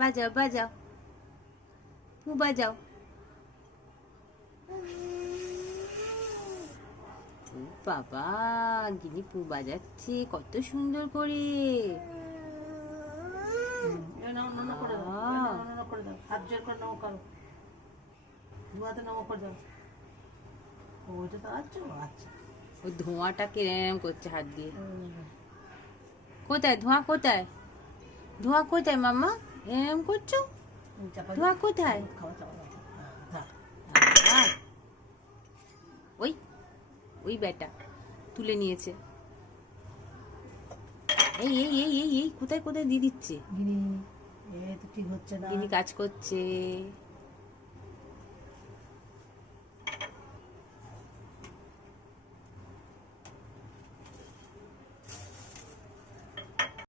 বাজাও বাজাও, পু বাজাও। ও বাবা, গিনি পু বাজাচ্ছে কত সুন্দর করে। হাত জোর করে নমো করো, ধোয়াতে নমো করে দাও। ওইটা তো আচ্ছা আচ্ছা। ওই ধোঁয়াটা কিরম করছে হাত দিয়ে। কোথায় ধোঁয়া, কোথায় ধোঁয়া, কোথায় মাম্মা এরম করছো? ধোঁয়া কোথায়? ওই ওই বেটা তুলে নিয়েছে। এই এই এই এই এই কোথায় কোথায় দিয়ে দিচ্ছে। গিনি এ তো ঠিক হচ্ছে না। গিনি কাজ করছে।